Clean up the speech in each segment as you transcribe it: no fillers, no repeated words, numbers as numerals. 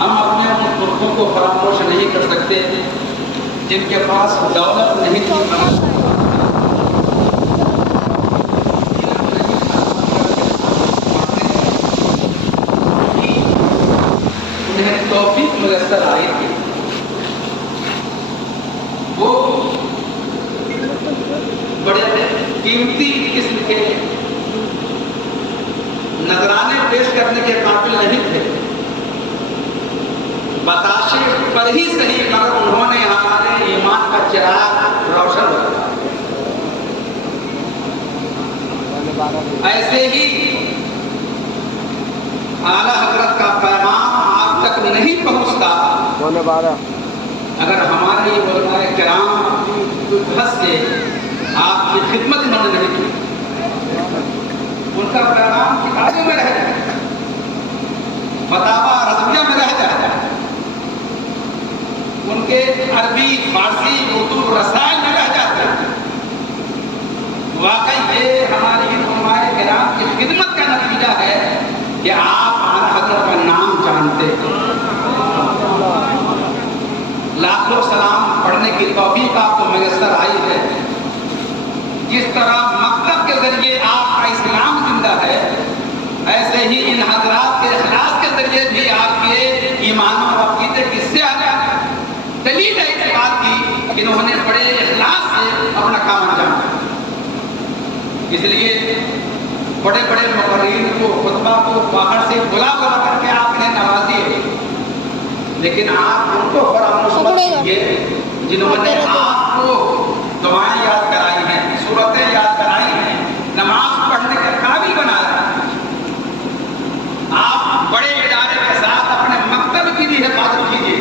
ہم اپنے ان پرخوں کو فراموش نہیں کر سکتے جن کے پاس دولت نہیں تھی، انہیں توفیق میسر آئی تھی، وہ بڑے قیمتی قسم کے نذرانے پیش کرنے کے قابل نہیں تھے، بتاشے پر ہی صحیح مگر انہوں نے ہمارے ایمان کا چراغ روشن کیا۔ ایسے ہی اعلیٰ حضرت کا پیغام آپ تک نہیں پہنچتا اگر ہمارے علماء کرام اپنی حد سے آپ کی خدمت نہیں کی۔ ان کا پیغام کتابوں میں رہ جائے، فتاوی رضویہ میں رہ جائے، ان کے عربی، فارسی، اردو رسائل میں رہ جاتے ہیں۔ واقعی یہ ہماری علماء کرام کی خدمت کا نتیجہ ہے کہ آپ اعلیٰ حضرت کا نام جانتے ہیں۔ لاکھوں سلام پڑھنے کی توفیق آپ کو میسر آئی ہے۔ جس طرح مکتب کے ذریعے آپ کا اسلام زندہ ہے، ایسے ہی ان حضرات کے اخلاص کے ذریعے بھی آپ کے ایمان اور عقیدے کی سیاحت دلیل ہے اس بات کی کہ انہوں نے بڑے اخلاص سے اپنا کام انجام دیا۔ اس لیے بڑے بڑے مقررین کو، خطبہ کو باہر سے بلا کر کے آپ نے نوازی، لیکن آپ ان کو فراموش مت کیجیے جنہوں نے آپ کو دعائیں یاد کرائی ہیں، سورتیں یاد کرائی ہیں، نماز پڑھنے کے قابل بنایا۔ آپ بڑے ادارے کے ساتھ اپنے مکتب کی بھی حفاظت کیجیے۔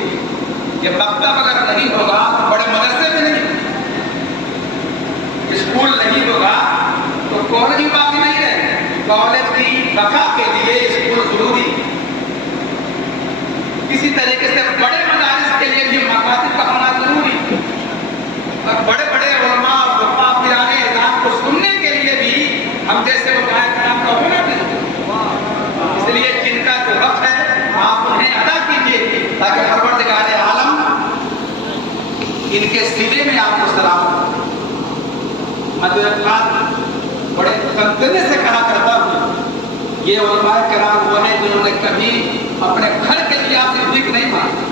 یہ مکتب اگر نہیں ہوگا تو بڑے مدرسے میں نہیں، اسکول نہیں ہوگا تو کالج ہی باقی نہیں رہے۔ کالج کی بقا کے لیے اسکول ضروری، کسی طریقے سے بڑے مدارس کے لیے بھی مکاتب کا ہونا ضروری، اور بڑے بڑے علماء اور فقہاء پیران اعظام کو سننے کے لیے بھی ہم جیسے علماء کرام کا ہونا بھی ضروری۔ اس لیے جن کا جو حق ہے آپ انہیں ادا کیجیے تاکہ پروردگار عالم ان کے سلے میں آپ کو سلام ہو۔ میں تو ایک بات بڑے تنتنے سے کہا کرتا ہوں، یہ علماء کرام وہ ہیں جنہوں نے کبھی اپنے گھر کے لیے آپ سے بھیک نہیں مانگی،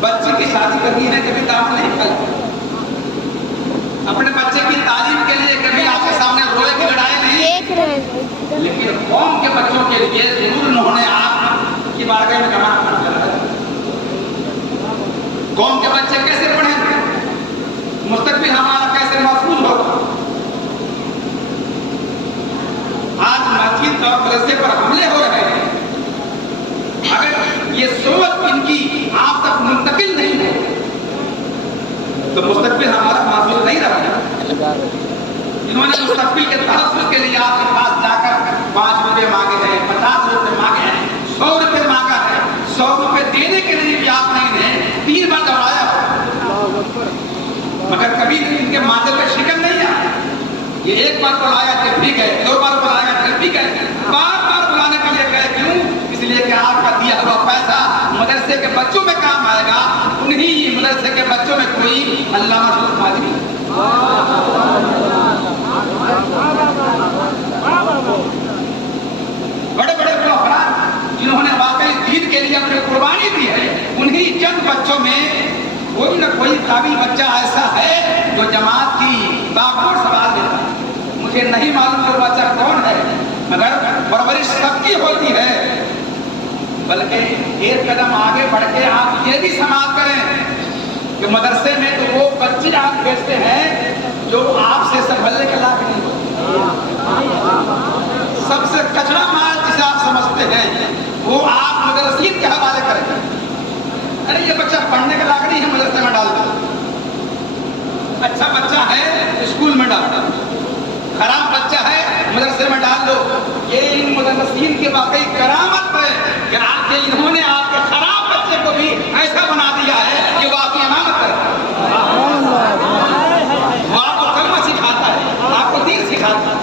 بچے کی شادی کرنی ہے کبھی دعوت نہیں کھائی، اپنے بچے کی تعلیم کے لیے کبھی آپ کے سامنے روئے کی لڑائی نہیں، لیکن قوم کے بچوں کے لیے ضرور انہوں نے آپ کی بارگاہ میں جمع کر ہے۔ قوم کے بچے کیسے پڑھیں گے، مستقبل ہمارا کیسے محفوظ ہوگا؟ آج مسجد اور مدرسے پر حملے ہو رہے ہیں، اگر یہ سوچ ان کی آپ تک منتقل نہیں ہے تو مستقبل ہمارا محفوظ نہیں رہا۔ انہوں نے مستقبل کے تحفظ کے لیے آپ کے پاس جا کر 5 روپے مانگے ہیں، 50 روپے مانگے ہیں، 100 روپے مانگا ہے، 100 روپے دینے کے لیے بھی آپ نے انہیں 3 بار دوڑایا، مگر کبھی ان کے ماتھے پہ شکن نہیں آیا۔ یہ ایک بار بلایا جب بھی گئے، 2 بار بلایا جب بھی گئے، بار بار بلانے کے لیے گئے۔ کیوں؟ اس لیے کہ آپ کا دیا ہوا پیسہ مدرسے کے بچوں میں کام آئے گا، انہی مدرسے کے بچوں میں کوئی علامہ شریف ماجری، بڑے بڑے افراد جنہوں نے واقعی دین کے لیے اپنی قربانی دی ہے، انہی چند بچوں میں کوئی نہ کوئی قابل بچہ ایسا ہے جو جماعت کی باخبر سوال دیتا ہے۔ مجھے نہیں معلوم وہ بچہ کون ہے، مگر پرورش سب کی ہوتی ہے، بلکہ ایک قدم آگے بڑھ کے آپ یہ بھی سماعت کریں کہ مدرسے میں تو وہ بچے آپ بھیجتے ہیں جو آپ سے سنبھلنے کے لائق نہیں ہوتے، سب سے کچرا مال جسے آپ سمجھتے ہیں وہ آپ مدرسین کے حوالے کریں۔ ارے یہ بچہ پڑھنے کے لائق نہیں ہے، مدرسے میں ڈال دو، اچھا بچہ ہے اسکول میں ڈال دو، خراب بچہ ہے مدرسے میں ڈال دو۔ یہ ان مدرسین کی واقعی کرامت ہے کہ انہوں نے آپ کے خراب بچے کو بھی ایسا بنا دیا ہے کہ وہ آپ کی امامت کرتا ہے، وہ آپ کو کلمہ سکھاتا ہے، آپ کو دین سکھاتا ہے۔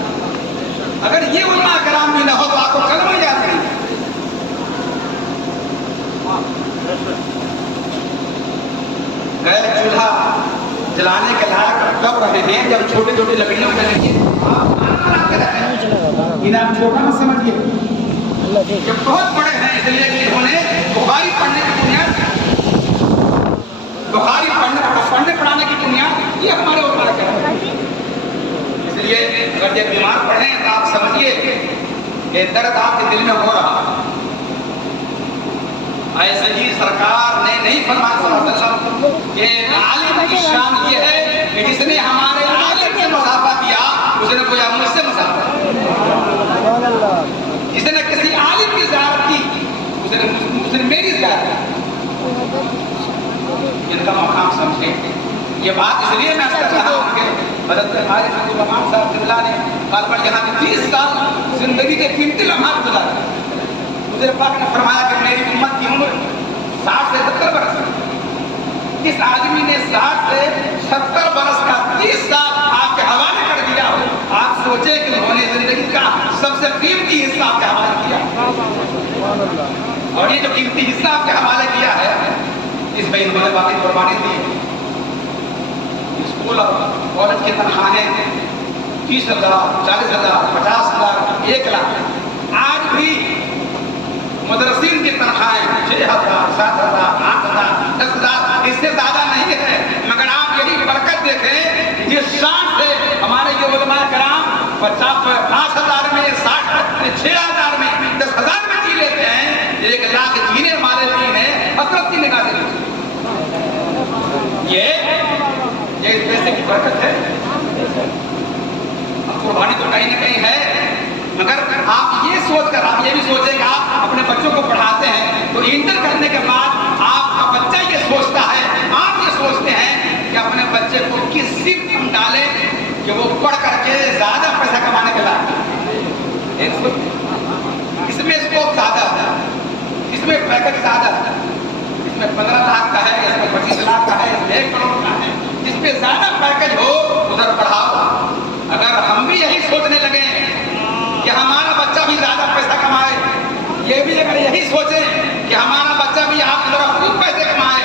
اگر یہ علماء کرام بھی نہ ہو تو آپ کو کلمہ یاد نہیں۔ गए चूल्हा जलाने के लायक कब रहे हैं, जब छोटे छोटे लकड़ियों में लगी आप बना के रहे हैं। इन्हें आप छोटा मत समझिए, जब बहुत बड़े हैं इसलिए कि इन्होंने बुखारी पढ़ने की बुनियाद, बुखारी पढ़ने पढ़ाने की बुनियाद ये हमारे ऊपर है। इसलिए अगर ये बीमार पड़े तो आप समझिए ये दर्द आपके दिल में हो रहा। ऐसे ही सरकार ने नहीं फरमाया कि आलिम की शान ये है कि जिसने हमारे आलिम से मुसाफा किया उसने कोई मुझसे मुसाफा, जिसने किसी आलिम की ज़ियारत की उसने मेरी ज़ियारत की। इनका मकाम समझे। ये बात इसलिए मैं कर रहा हूँ कि हज़रत हमारे अब्दुल रहमान साहब क़िबला ने कल पर यहाँ 30 साल जिंदगी के कीमती लम्हात गुजारे। मुझे पाक ने फरमाया कि मेरी उम्मत की उम्र 60 से 70 बरस। इस आदमी ने 60 से 70 बरस का 30 साल आपके हवाले कर दिया हो। आप सोचे कि उन्होंने जिंदगी का सबसे कीमती हिस्सा आपके हवाले किया, और ये जो कीमती हिस्सा आपके हवाले किया है इसमें इन्होंने बाकी कुर्बानी दी। स्कूल और कॉलेज की तनख्वाहें 30,000, 40,000, 50,000, 1 लाख। आज भी मदरसीन की तनख्वाहें 6,000, 7,000, 8,000, 10,000, इससे ज्यादा नहीं है। मगर आप यही बरकत देखें जिस शान से हमारे ये उलमा कराम 5,000 में, 6,000 में, 10,000 में जी लेते हैं। 1 लाख जीने वाले भी हैं हसरत की निगाह से। ये इस पैसे की बरकत है। कुर्बानी तो कहीं ना कहीं है, मगर आप ये सोचकर आप ये भी सोचेंगे आप अपने बच्चों को पढ़ाते हैं तो इंटर करने के बाद आपका बच्चा ये सोचता है, आप ये सोचते हैं कि अपने बच्चे को किस सिर्फ हम डालें कि वो पढ़ करके ज्यादा पैसा कमाने के लायक। इसमें स्कोप ज्यादा है, इसमें पैकेज ज्यादा है, इसमें 15 लाख का है, इसमें 25 लाख का है, इसमें 1 करोड़ का है। जिसपे ज्यादा पैकेज हो उधर बढ़ाओ। अगर हम भी यही सोचने लगे कि हमारा बच्चा भी ज्यादा पैसा कमाए, ये भी अगर यही सोचे कि हमारा बच्चा भी आप तरह खूब पैसे कमाए,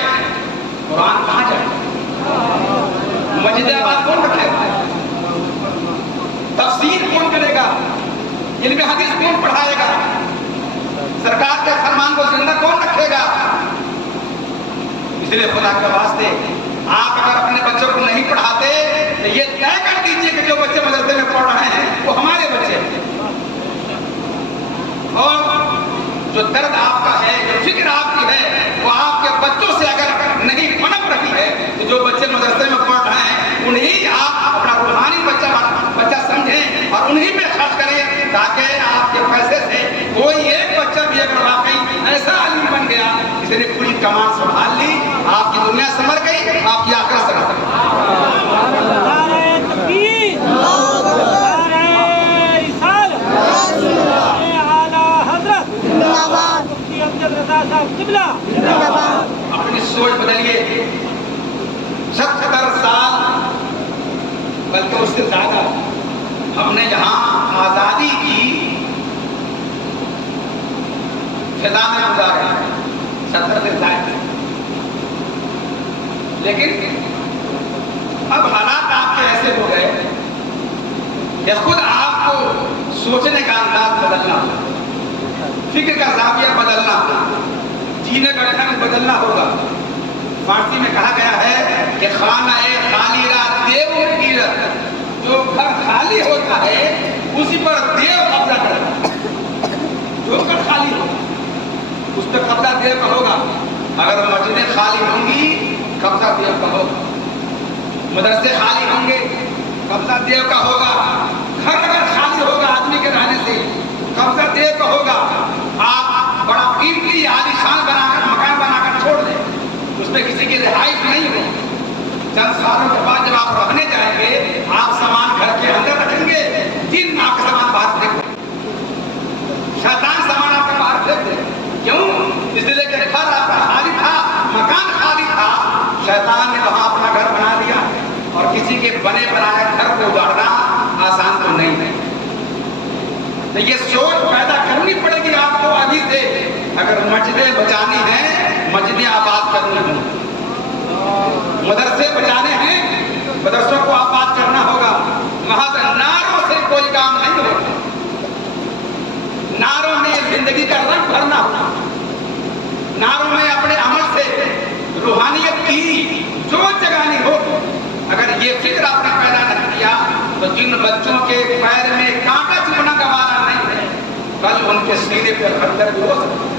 कुरान कहाँ जाए? मस्जिद आबाद कौन रखेगा? तफसीर कौन करेगा? इल्म हदीस कौन पढ़ाएगा? सरकार के फरमान को जिंदा कौन रखेगा? इसलिए खुदा के वास्ते आप अगर अपने बच्चों को नहीं पढ़ाते तो ये तय कर दीजिए कि जो बच्चे मदरसे में पढ़ रहे हैं वो हमारे बच्चे। और जो दर्द आपका है, जो फिक्र आपकी है, वो आपके बच्चों से अगर नहीं पनप रही है तो जो बच्चे मदरसे में पढ़ रहे हैं उन्हीं आप अपना रूहानी बच्चा समझें और उन्हीं में खर्च करें, ताकि आपके पैसे से कोई एक बच्चा भी अगर वाकई ऐसा आलिम बन गया जिसने पूरी कमान संभाल ली, आपकी दुनिया संभल गई, आपकी आखिरत संभल गई। अपनी सोच बदलिए। 70 साल बल्कि उससे ज्यादा हमने जहां आजादी की फिजा में गुजारे, 70 से ज्यादा। लेकिन अब हालात आपके ऐसे हो गए कि खुद आपको सोचने का अंदाज बदलना, फिक्र का जाविया बदलना, जीने का ढंग बदलना होगा। फारसी में कहा गया है कि खाना-ए खालीरा देव कीरत, जो घर खाली होता है उसी पर देव कब्जा करता है। जो घर खाली हो उस पर कब्जा देव का होगा। अगर मस्जिदें खाली होंगी कब्जा देव का होगा, मदरसे खाली होंगे कब्जा देव का होगा, घर अगर खाली होगा आदमी के रहने से कब्जा देव का होगा। आप बड़ा कीमती आलीशान बनाकर मकान बनाकर छोड़ दें, उसमें किसी की रिहाइश नहीं हो। चंद सालों के बाद जब आप रहने जाएंगे आप सामान घर के अंदर रखेंगे, दिन आपका सामान बाहर फेंक दें, शैतान सामान आपके बाहर फेंक दे। क्यों? इसलिए कि घर आपका खाली था, मकान खाली था, शैतान ने वहां अपना घर बना दिया। और किसी के बने बनाए घर को उजाड़ना आसान तो नहीं है। तो ये सोच पैदा करनी पड़ेगी आपको अभी से। अगर मस्जिदें बचानी है, मस्जिदें आबाद करनी है। مدرسے بچانے ہیں، مدرسوں کو آباد کرنا ہوگا، محض نعروں سے کوئی کام نہیں ہوگا، نعروں میں زندگی کا رنگ بھرنا ہوگا، نعروں میں اپنے عمل سے روحانیت کی جوت جگانی ہو۔ اگر یہ فکر آپ نے پیدا نہیں کیا تو جن بچوں کے پیر میں کانٹا چبھنا گوارا نہیں ہے، کل ان کے سینے پر خنجر بھی ہو سکتا ہے۔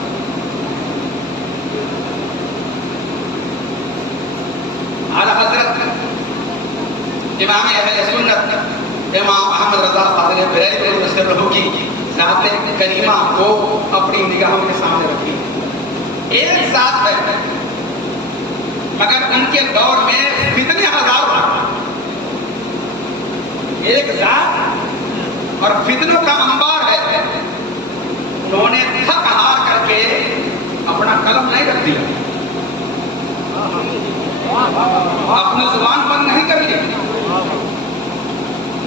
اعلیٰ حضرت امام اہل سنت امام احمد رضا قادری بریلوی رحمۃ اللہ علیہ کی ذات کریمہ کو اپنی نگاہوں کے سامنے رکھی۔ ایک ذات ہے مگر ان کے دور میں فتنے ہزاروں، ایک ذات اور فتنوں کا انبار ہے۔ انہوں نے تھک ہار کر کے اپنا قلم نہیں رکھ دیا، اپنی زبان بند نہیں کر لی،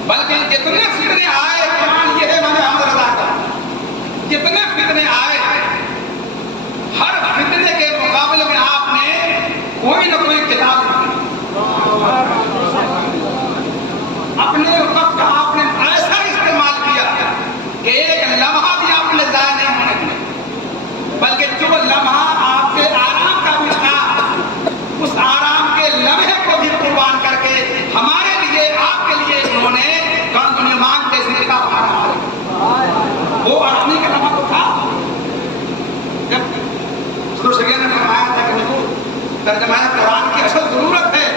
بلکہ جتنے فتنے آئے، قرآن یہ ہے امام احمد رضا کا، جتنے فتنے آئے ہر فتنے کے مقابلے میں آپ نے کوئی نہ کوئی کتاب لکھی، اپنے وقت کا آپ نے ایسا استعمال کیا کہ ایک لمحہ بھی آپ نے ضائع نہیں ہونے دیا، بلکہ جو لمحہ آپ کے آرام کا بھی تھا، اس آرام کے لمحے کو بھی قربان کر کے ہمارے لیے، آپ کے لیے انہوں نے کنز ایمان کے ذکر وہ آدمی کا لمحہ تو تھا جب حضور صلی اللہ علیہ وسلم نے فرمایا تھا کہ حضور ترجمہ قرآن کی اصل ضرورت ہے،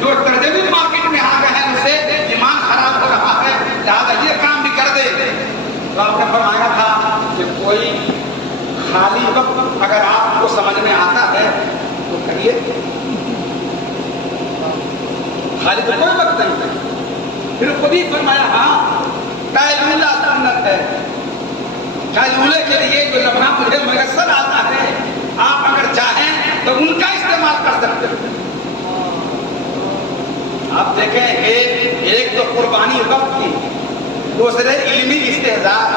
جو ترجمے مارکیٹ میں آ گئے ہیں اس سے ایمان خراب ہو رہا ہے، لہٰذا یہ کام بھی کر دے۔ تو آپ نے فرمایا تھا کہ کوئی خالی وقت اگر آپ کو سمجھ میں آتا ہے تو کریے، خالی تو کوئی وقت نہیں ہے۔ پھر خود ہی فرمایا ہاں قیلولہ سنت ہے، قیلولے کے لیے جو لمحہ مجھے میسر آتا ہے آپ اگر چاہیں تو ان کا استعمال کر سکتے ہیں۔ آپ دیکھیں کہ ایک تو قربانی وقت کی، دوسرے علمی استحضار،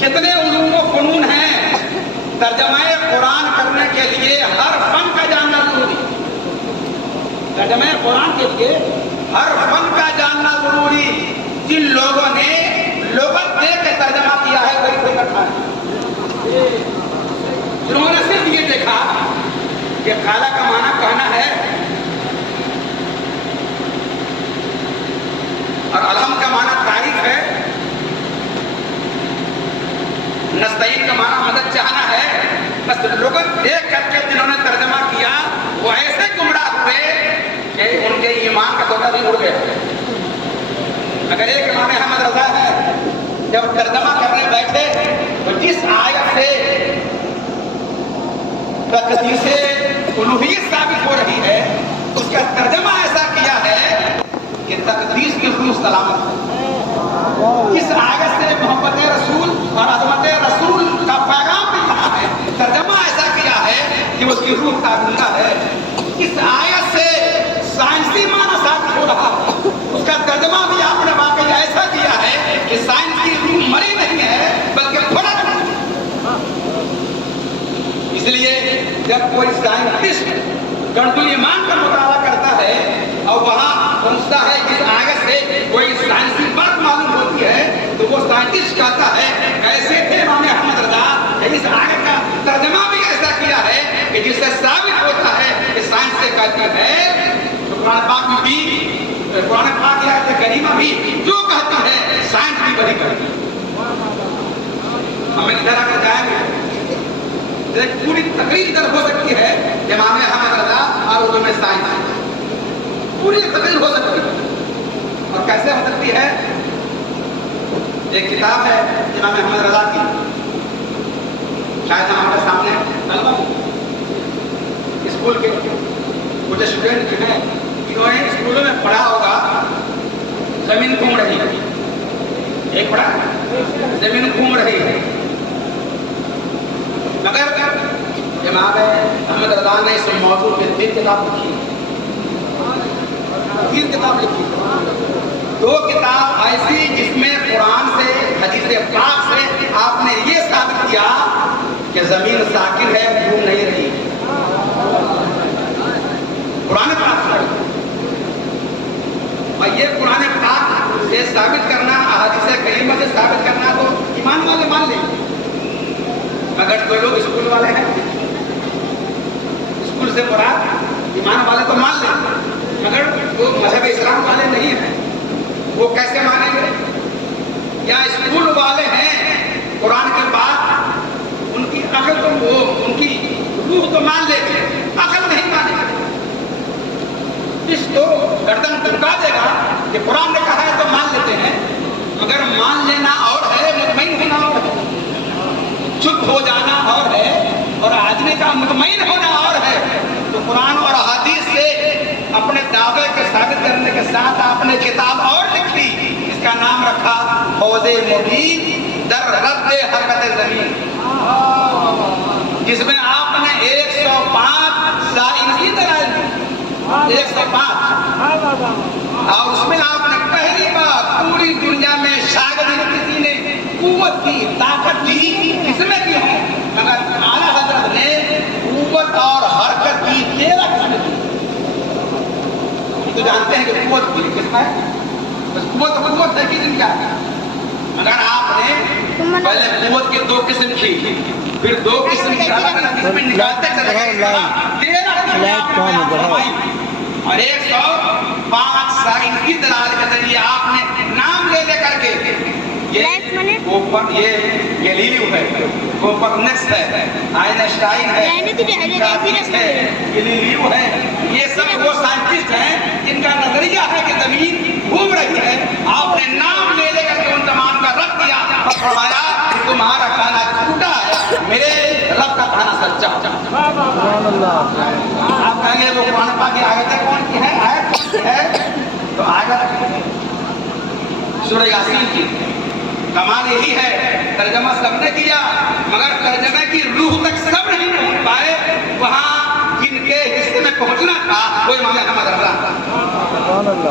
کتنے علوم و فنون ہیں، ترجمہ قرآن کرنے کے لیے ہر فن کا جاننا ضروری، ترجمہ قرآن کے لیے ہر فن کا جاننا ضروری۔ جن لوگوں نے لغت دیکھ کے ترجمہ کیا ہے وہی کوئی بیٹھا ہے، جنہوں نے صرف یہ دیکھا کہ کالا کا معنی کہنا ہے اور الحم کا معنی تعریف ہے، نستعین کا معنی مدد چاہنا ہے، بس لغت دیکھ کر کے جنہوں نے ترجمہ کیا وہ ایسے گمراہ ہوئے کہ ان کے ایمان کا دھوکہ بھی اڑ گیا۔ اگر ایک امام احمد رضا ہے جب ترجمہ کرنے بیٹھے تو جس آیت سے تقدیس الوہیت ثابت ہو رہی ہے اس کا ترجمہ ایسا کیا ہے کہ تقدیس کی روح سلامت ہے۔ اس آیت سے محبت رسول اور عظمت رسول کا پیغام بھی کہا ہے، ترجمہ ایسا کیا ہے کہ اس کی روح تابندہ ہے۔ اس آیت سے سائنسی معنی ثابت ہو رہا ہے، اس کا ترجمہ بھی آپ نے واقعی ایسا کیا ہے کہ سائنس کی روح مری نہیں ہے بلکہ پھڑک رہی ہے۔ اس لیے جب کوئی سائنٹسٹ کنز ایمان کا مطالعہ کرتا ہے اور وہاں پہنچتا ہے جس آیت سے کوئی سائنسی بات معلوم ہوتی ہے تو وہ سائنٹسٹ کہتا ہے ایسے تھے امام احمد رضا کہ اس آیت کا ترجمہ بھی ایسا کیا ہے کہ جس سے ثابت ہوتا ہے کہ سائنس سے کہتی ہے، تو قرآن پاک میں بھی، قرآن پاک کی آیت کریمہ بھی جو کہتا ہے سائنس بھی وہی کرتی ہے۔ ہمیں ادھر آ کر جائیں گے ایک پوری تقریر ادھر ہو سکتی ہے امام احمد رضا اور اردو میں سائنس، پوری تقریر ہو سکتی ہے۔ اور کیسے ہو سکتی ہے؟ ایک کتاب ہے امام احمد رضا کی، شاید ہمارے سامنے طلبہ اسکول کے کچھ اسٹوڈنٹ جو ہیں انہوں نے اسکولوں میں پڑھا ہوگا زمین گھوم رہی ہے، ایک پڑھا زمین گھوم رہی ہے، مگر امام احمد رضا نے اس موضوع پہ 3 کتاب لکھی، 3 کتاب لکھی، 2 کتاب ایسی جس میں قرآن سے حدیث پاک سے آپ نے یہ ثابت کیا کہ زمین ساکن ہے، گھوم نہیں رہی، اور یہ قرآن پاک سے ثابت کرنا، احادیث کریمہ سے ثابت کرنا تو ایمان والے مان لیں، مگر کوئی لوگ اسکول والے ہیں، اسکول سے مراد ایمان والے تو مان لیں مگر وہ مذہب اسلام والے نہیں ہیں، وہ کیسے مانیں گے؟ یا اسکول والے ہیں قرآن کے بعد ان کی عقل تو وہ ان کی روح تو مان لیتے ہیں، عقل نہیں مانے گا، اس کو گردن ٹکا دے گا کہ قرآن نے کہا ہے تو مان لیتے ہیں، مگر مان لینا اور ہے، مطمئن ہونا اور ہے، چپ ہو جانا اور ہے، اور آدمی کا مطمئن ہونا اور ہے۔ تو قرآن اور حدیث سے اپنے دعوے کے ثابت کرنے کے ساتھ آپ نے کتاب اور لکھی، اس کا نام رکھا حوض مبین در رد حرکت زمین، جس میں آپ نے 105 سائن کی دلائل دی، 105، اور اس میں آپ نے پہلی بار پوری دنیا میں شاگرد کسی نے قوت کی، طاقت کی، کس میں کی ہو مگر اعلیٰ حضرت نے قوت اور حرکت کی 13 قسمیں کی۔ تو جانتے ہیں کہ قوت کی کس میں ہے، بس قوت ہے کہ دن کیا ہے، مگر آپ نے پہلے قوت کے 2 قسم کی، پھر 2 قسم کی الگ الگ قسمیں نکالتے چلے گئے، 13 اور 105 سائن کی دلائل کے ذریعے آپ نے نام لے لے کر کے یہ گیلیلیو ہے، کوپرنکس ہے، آئنسٹائن ہے، گیلیلیو ہے، یہ سب وہ سائنٹسٹ ہیں جن کا نظریہ ہے کہ زمین گھوم رہی ہے، آپ نے نام لے لے کر کے ان تمام کا رد کیا اور فرمایا کہ تمہارا کہنا جھوٹا ہے، میرے رب کا کہنا سچا۔ آپ کہیں گے وہ قرآن پاک کی آیتیں کون کی ہیں، آیت کون سی ہے؟ تو آیت سورہ یاسین کی۔ کمال یہی ہے، ترجمہ سب نے کیا مگر ترجمے کی روح تک سب نہیں پہنچ پائے، وہاں جن کے حصے میں پہنچنا تھا وہ امام احمد رضا تھا۔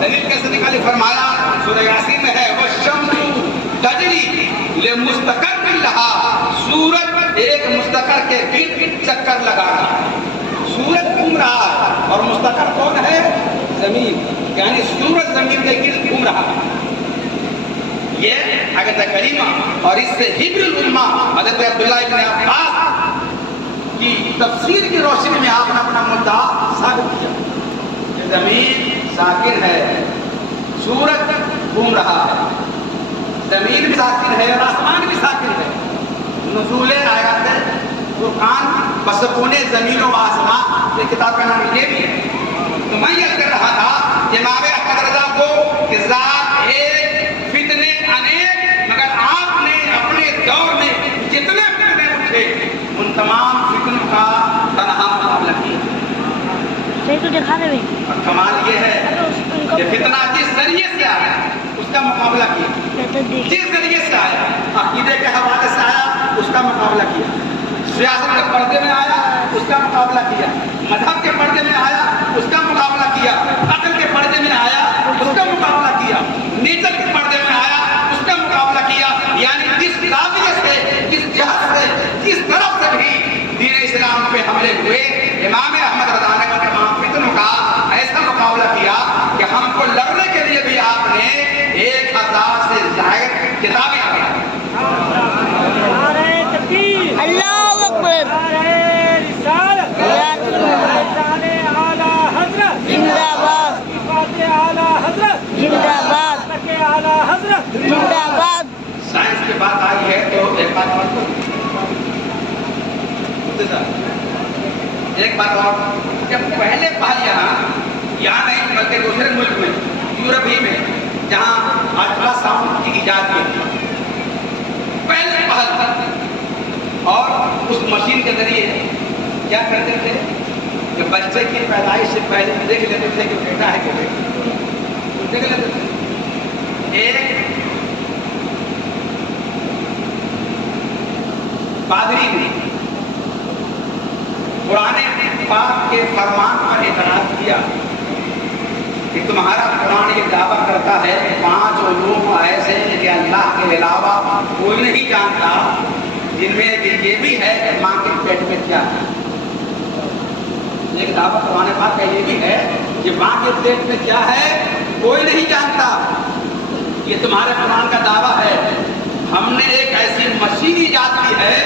دلیل کیسے نکالی؟ فرمایا سورہ یاسین میں ہے وَالشَّمْسُ تَجْرِی لِمُسْتَقَرٍّ لَہَا، سورج ایک مستقر کے گرد چکر لگا رہا ہے، سورج گھوم رہا ہے اور مستقر کون ہے؟ زمین، یعنی سورج زمین کے گرد گھوم رہا ہے۔ یہ آیت کریمہ اور اس سے حبر العلماء حضرت عبداللہ ابن عباس کی تفسیر کی روشنی میں آپ نے اپنا مدعا ثابت کیا کہ زمین ساکن ہے، سورج گھوم رہا ہے، زمین بھی ساکن ہے اور آسمان بھی ساکن ہے۔ نزول آیات قرآن بسکون زمین و آسمان، یہ کتاب کا نام یہ بھی ہے۔ تو میں یہ کر رہا تھا امام احمد رضا کو کہ ذات ایک، فتنے انیک، مگر آپ نے اپنے دور میں جتنے فتنے اٹھے ان تمام فتنوں کا تنہا مقابلہ کیا۔ اور کمال یہ ہے کہ فتنہ جس ذریعے سے آیا اس کا مقابلہ کیا، جس ذریعے سے آیا، عقیدے کے حوالے سے آیا اس کا مقابلہ کیا، سیاست کے پردے میں آیا اس کا مقابلہ کیا، مذہب کے پردے میں آیا اس کا مقابلہ کیا، عقل کے پردے میں آیا اس کا مقابلہ کیا، نیچر کے پردے میں آیا اس کا مقابلہ کیا، یعنی جس زاویے سے، جس جہت سے، جس طرف سے بھی دین اسلام پہ حملے ہوئے، امام احمد رضا نے ان تمام فتنوں کا ایسا مقابلہ کیا کہ ہم کو لڑنے کے لیے بھی آپ نے 1000 سے زائد کتابیں پڑھائی۔ اللہ اکبر، زندہ باد، زندہ باد، زندہ باد۔ سائنس کی بات آئی ہے تو ایک بات اور، ایک بات اور، جب پہلے پہل یہاں نہیں بلکہ دوسرے ملک میں، یورپ ہی میں، جہاں الٹرا ساؤنڈ کی ایجاد ہوئی، پہلے پہل، اور اس مشین کے ذریعے کیا کرتے تھے کہ بچے کی پیدائش سے پہلے دیکھ لیتے تھے کہ بیٹا ہے کہ بیٹا، دیکھ لیتے تھے۔ ایک پادری نے قرآن پاک کے فرمان پر اعتراض کیا کہ تمہارا قرآن یہ دعویٰ کرتا ہے کہ 5 علوم ایسے ہیں کہ اللہ کے علاوہ کوئی نہیں جانتا، جن میں یہ بھی ہے کہ ماں کے پیٹ میں کیا ہے۔ ایک دعویٰ قرآن پاک کا یہ بھی ہے کہ ماں کے پیٹ میں کیا ہے कोई नहीं जानता। ये तुम्हारे कुरान का दावा है। हमने एक ऐसी मशीन ईजाद की है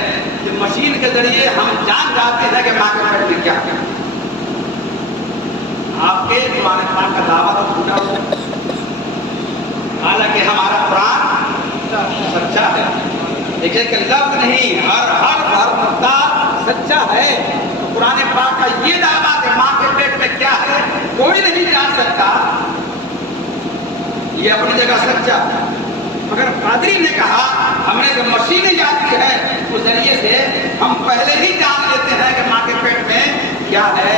कि मशीन के जरिए हम जान जाते हैं कि माँ के पेट में क्या है। आपके तुम्हारे कुरान का दावा तो झूठा हो, हालांकि हमारा कुरान सच्चा है। एक एक लफ्ज नहीं, हर नुक्ता सच्चा है। कुरान पाक का ये दावा कि माँ के पेट में क्या है कोई नहीं जान सकता, ये अपनी जगह सच्चा। मगर पादरी ने कहा हमने जो मशीन ईजाद की है उस जरिए से हम पहले ही जान लेते हैं कि माँ के पेट में क्या है।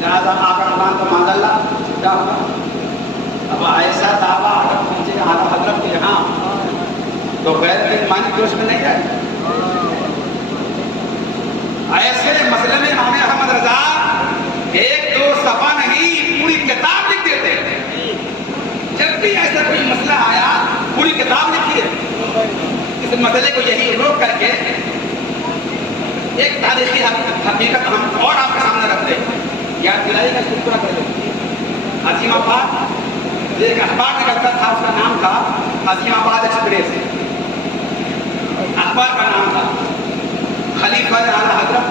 लिहाजा आकर कुरान तो माशाअल्लाह क्या होगा। अब ऐसा दावा अगर मुझे आला हजरत के यहाँ तो गैर मानी जोश में नहीं जाए। ऐसे मसले में इमाम अहमद रजा एक दो सफा नहीं पूरी किताब लिख देते। जब भी ऐसा कोई मसला आया पूरी किताब लिखिए। इस मसले को यही रोक करके एक तारीखी हकीकत हम और आपके सामने रखते हैं, याद दिलाई का शुक्र कर लेते। अजीमाबाद एक अखबार निकलता था, उसका नाम था अजीमाबाद एक्सप्रेस, अखबार का नाम था। खलीफा आला हजरत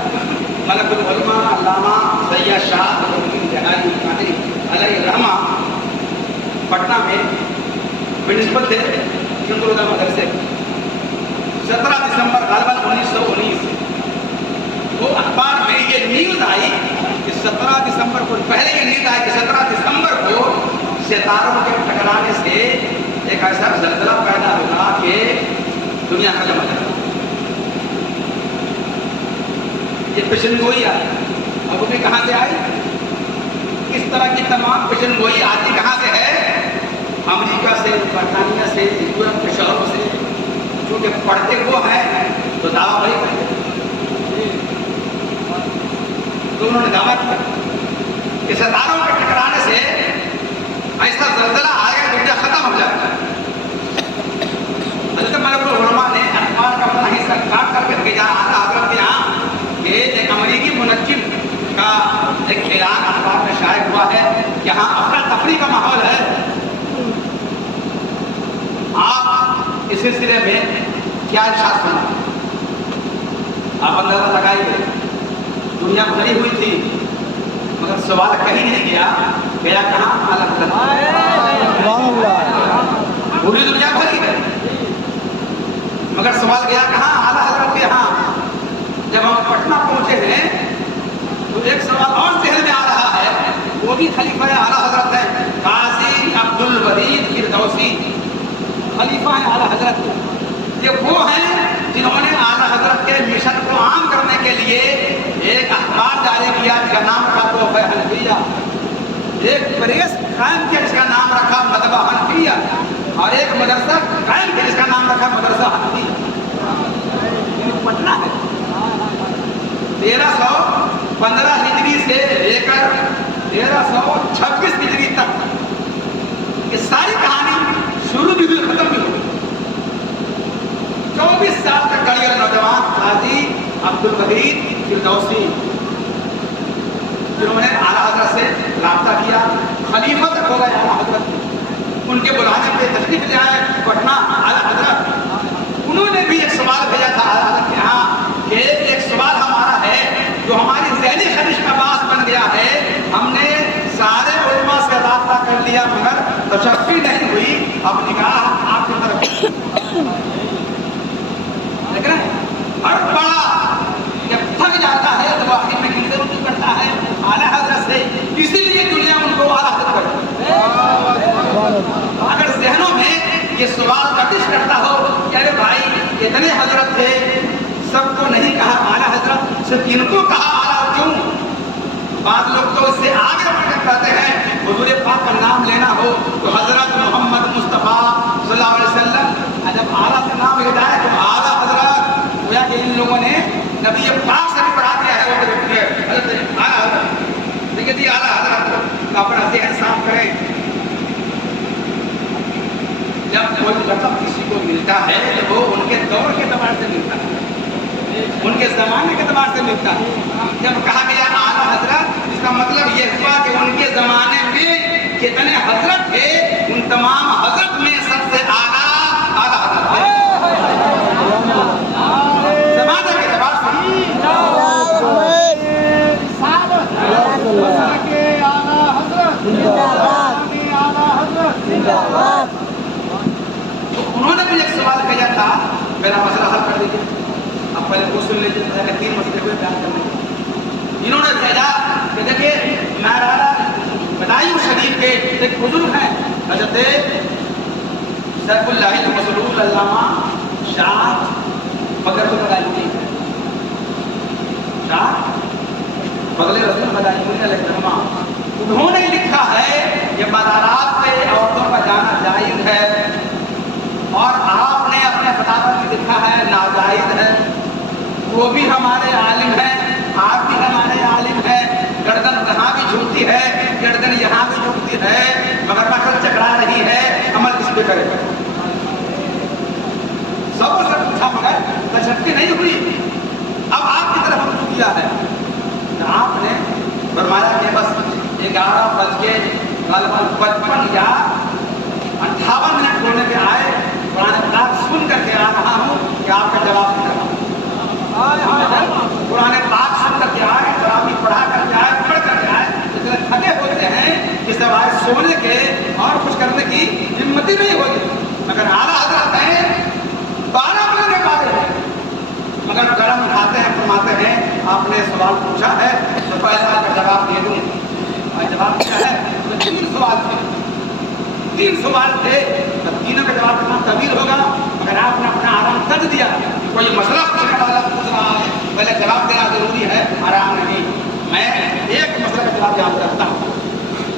मलकुल उलमा अल्लामा सैयद शाह जहारी कादरी अलैहि रहमा पटना में प्रिंसिपल थे हिंदुदा मदरसे। 17 दिसंबर 1919 वो अखबार में ये न्यूज़ आई कि 17 दिसंबर को, पहले ये न्यूज़ आई कि 17 दिसंबर को सितारों के टकराने से एक ऐसा जलजला पैदा होगा कि दुनिया खत्म हो जाएगी। ये पेशनगोई आई, अब उन्हें कहाँ से आई? इस तरह की तमाम पेशनगोई आती कहाँ से है? अमेरिका से, बरतानिया से, यूरोप के शहरों से, क्योंकि पढ़ते वो हैं तो दावा वही करते। तो उन्होंने दावा किया कि सितारों के टकराने से ऐसा जलजला आएगा दुनिया खत्म हो जाएगा। हज़रत मलकुल उलमा ने अखबार का अपना हिस्सा काट करके भेजा आला हज़रत के यहाँ कि एक अमेरिकी मुनज्जिम का एक ऐलान अखबार में शाया हुआ है कि यहाँ अफरा तफरी का माहौल है। आप इस सिलसिले में क्या इरशाद सुना? आप अंदाजा लगाइए। दुनिया भरी हुई थी मगर सवाल कहीं नहीं गया कहाँ? पूरी दुनिया भरी है मगर सवाल गया कहाँ? आला हज़रत के यहाँ। जब हम पटना पहुंचे हैं तो एक सवाल और जहन में आ रहा है, वो भी खलीफा आला हज़रत है, काजी अब्दुल वरीद फिरदौसी खलीफा है आला हज़रत। ये वो हैं जिन्होंने आला हज़रत के मिशन को आम करने के लिए एक अखबार जारी किया जिसका नाम रखा तोहफ़े हनफिया, एक प्रेस कायम किया जिसका नाम रखा मदबा हनफिया, और एक मदरसा कायम किया जिसका नाम रखा मदरसा हनफिया। पटना है 1315 हिजरी से लेकर 1326 हिजरी तक ये सारी कहानी शुरू भी हुई खत्म भी हुई। 24 साल तक गढ़िया नौजवान काजी अब्दुल वहीद फिरदौसी जिन्होंने आला हज़रत से राब्ता किया, खलीफा तक हो गए आला हज़रत। उनके बुलाने पे तशरीफ ले आए पटना आला हज़रत। उन्होंने भी एक सवाल भेजा था आला हज़रत के यहाँ कि एक सवाल हमारा है जो हमारी ज़हनी ख़्वाहिश का बास बन गया है। हमने सारे उलमा से राब्ता कर लिया मगर तशफ़ी नहीं हुई। अब निगाह आपकी तरफ देख रहे हैं। हर बड़ा जब थक जाता है तो आखिर में किससे रुजू करता है? आला हज़रत से। इसीलिए दुनिया उनको आला हज़रत करती है। अगर ज़हनों में ये सवाल कटिश करता हो कि अरे भाई इतने हज़रत थे सबको नहीं कहा आला हज़रत, सिर्फ इनको कहा आला क्यों? बाद लोग तो इससे आगे बढ़कर कहते हैं हुज़ूर पाक का नाम लेना हो तो हज़रत मोहम्मद मुस्तफ़ा सल्लल्लाहु अलैहि वसल्लम। जब आला का नाम लेता है तो आला हज़रत गोया कि इन लोगों ने नबी पाक से भी बढ़ा दिया है। वो हज़रत आला हज़रत देखिए जी, आला हज़रत अपना ज़हन साफ करें। जब कोई लक़ब किसी को मिलता है तो वो उनके दौर के एतबार से मिलता है, उनके ज़माने के एतबार से मिलता है। जब कहा गया आला हज़रत इसका मतलब ये हुआ कि उनके ज़माने में जितने हजरत थे उन तमाम हजरत में सबसे आला आला हजरत है। जमाने के जवाब से तो उन्होंने भी एक सवाल किया था, मेरा मसला हल कर दीजिए। अब पहले वो सुन लीजिए, पहले 3 मसले हुए बयान करने। इन्होंने भेजा कि देखिए महाराजा बदायूं शरीफ के एक बुजुर्ग हैं हजरत सैफुल्लाह मसरूल अल्लामा शाह फजलुल बदायूं शाह फजल रसूल बदायूं अलैहिस्सलाम। उन्होंने लिखा है ये बाजारात पे औरतों का जाना जायज़ है और आपने अपने फतावा में लिखा है नाजायज़ है। वो भी हमारे आलिम हैं, आप भी हमारे आलिम हैं। गर्दन कहाँ भी झुकती है, गर्दन यहाँ भी झुकती है, मगर नकल चकरा रही है, अमल किस पे करे? सबसे पूछा मगर तशक्की नहीं हुई। अब आपकी तरफ रुजू किया है, आपने फरमाया कि बस 11:55 या 58 मिनट होने के आए, कुरान पाक सुन करके आ रहा हूँ कि आपका जवाब दे रहा हूँ। कुरान पाक सुन करके आए, तरावी पढ़ा करके आए, पढ़ करके आए, इतने थके होते हैं कि सवाए सोने के और कुछ करने की हिम्मत ही नहीं होती। मगर आला हजरत हैं 12 बजने वाले हैं, मगर गरम खाते हैं, फरमाते हैं आपने सवाल पूछा है तो पहले आपका जवाब दे दूँ। और जवाब क्या है? तो 3 सवाल थे, 3 सवाल थे, तो तीनों का जवाब कितना तवील होगा, मगर आपने अपना आराम कर दिया। कोई मसला पूछने वाला पूछ रहा है, पहले जवाब देना जरूरी है, आराम नहीं। मैं एक मसले का जवाब याद करता हूँ,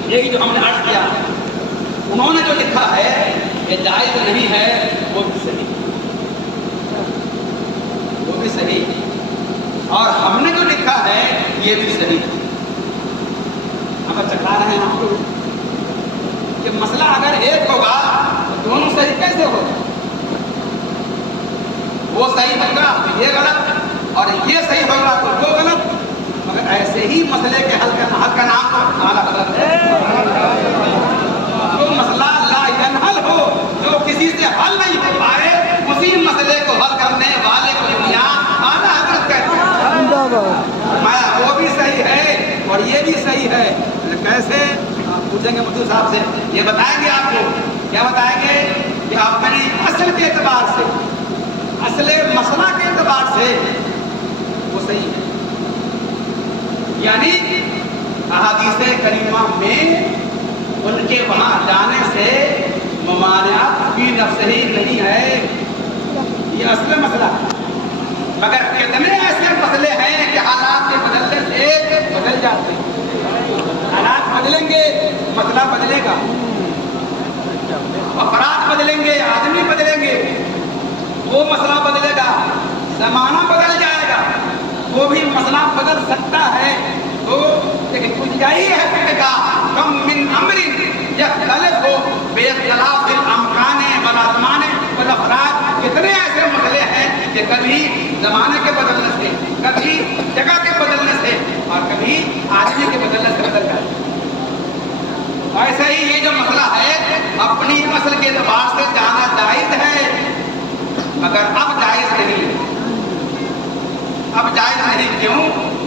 यही जो हमने अर्ज किया। उन्होंने जो लिखा है ये जायज़ नहीं है, वो भी सही, वो भी सही, और हमने जो लिखा है ये भी सही। हम चकरा रहे हैं आपको कि मसला अगर एक होगा तो दोनों सही कैसे होगा? वो सही होगा तो ये गलत, और ये सही होगा तो वो गलत। मगर ऐसे ही मसले के हल का नाम तो आला हजरत है। जो मसला ला यनहल हो, जो किसी से हल नहीं हो पाए, उसी मसले को हल करने वाले को यहाँ आला हजरत कहते हैं। वो भी सही है और ये भी सही है। कैसे? आप पूछेंगे मुफ्ती साहब से, ये बताएंगे आपको। क्या बताएंगे? कि आप मैंने असल के एतबार से, असले मसला के एतबार से वो सही है, यानी अहादीस करीमा में उनके वहाँ जाने से ममानियात भी नफ्स ही नहीं है, ये असल मसला। मगर कितने ऐसे मसले हैं कि हालात के बदलने से बदल जाते हैं। हालात बदलेंगे, मसला बदलेगा, अफराद बदलेंगे, आदमी बदलेंगे, वो मसला बदलेगा, जमाना बदल जाएगा, वो भी मसला बदल सकता है। तो लेकिन कुछ यही है का कम मिन अमरिन यख्तलिफु बिइख्तिलाफिल अमकाने वल अज़माने वल अफराद। कितने ऐसे मसले हैं कि कभी जमाने के बदलने से, कभी जगह के बदलने से, और कभी आदमी के बदलने से बदल जाता है। ऐसे ही ये जो मसला है अपनी असल के एतबार से जाना जायज़ है, मगर अब जायज़ नहीं। अब जायज़ नहीं क्यों?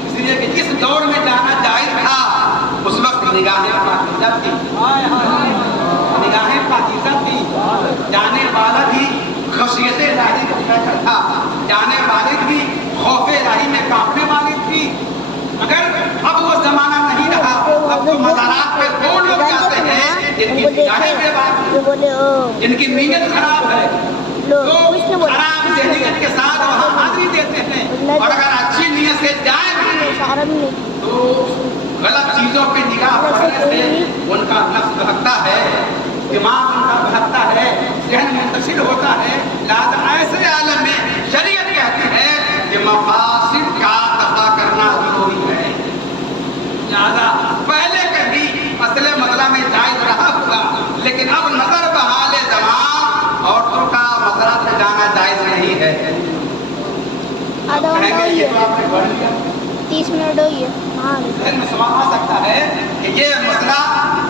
इसलिए कि जिस दौर में जाना जायज़ था उस वक्त निगाहें पाकीज़ा थी, निगाहें पाकीज़ा थी, जाने वाला भी खशियत इलाही का फिक्र था, जाने वाले भी खौफ इलाही में कांपने वाली थी। मगर अब वो जमाना नहीं रहा। अब तो मज़ारात पे वो लोग जाते हैं जिनकी निगाहें बेबाक, जिनकी नीयत खराब है, तो खराब नीयत के साथ वहाँ हाजिरी देते हैं, और अगर अच्छी नीयत से जाए तो गलत चीजों पे निगाह पड़ने से उनका नफ्स बहकता है, दिमाग उनका बहकता है, ज़हन मुंतशिर होता है। लिहाजा ऐसे आलम में शरीयत कहती है कि मफासिद का दफा करना जरूरी है। लिहाजा पहले कभी असले मसला में जायज़ रहा होगा, लेकिन अब नजर बहाले जमान औरतों का मसला से जाना जायज़ नहीं है। ये तो आपने पढ़ लिया, 30 मिनट हो गए। हाँ, सवाल आ सकता है कि ये मसला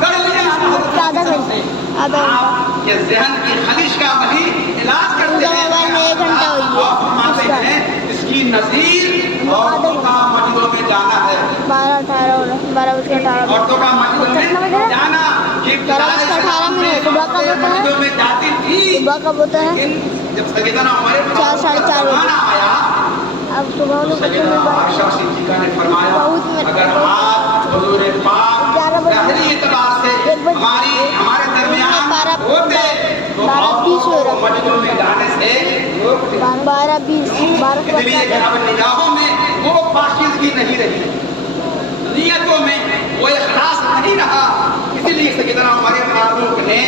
कर लिया आधा घंटा आप ये जहन की खलिश का वही इलाज करते हैं। मोबाइल में 1 घंटा हुई है और फरमाते हैं इसकी नज़ीर औरतों का मस्जिदों में जाना है। 12:18 औरतों का मस्जिदों में जाना कि 12:18 मिनट सुबह का होता है। मस्जिदों में जाती थी, सुबह कब होता है? लेकिन जब सैयदना उमर 4, साढ़े 4 बजे। ज़माना आया अब सुबह लोग सैयदना आयशा सिद्दीक़ा ने फरमाया बहुत में अगर आप हुज़ूर पाक 11 बजे पहली एतबार से 1 बजे हमारे दरमियान 12 होते तो 12:20 हो रहा है। मस्जिदों में जाने से रोक देते। 12:20 12 के इसलिए कि अब निगाहों में वो पाकीज़गी नहीं रही, नियतों में वो इखलास नहीं रहा। इसीलिए सैयदना उमर फारूक ने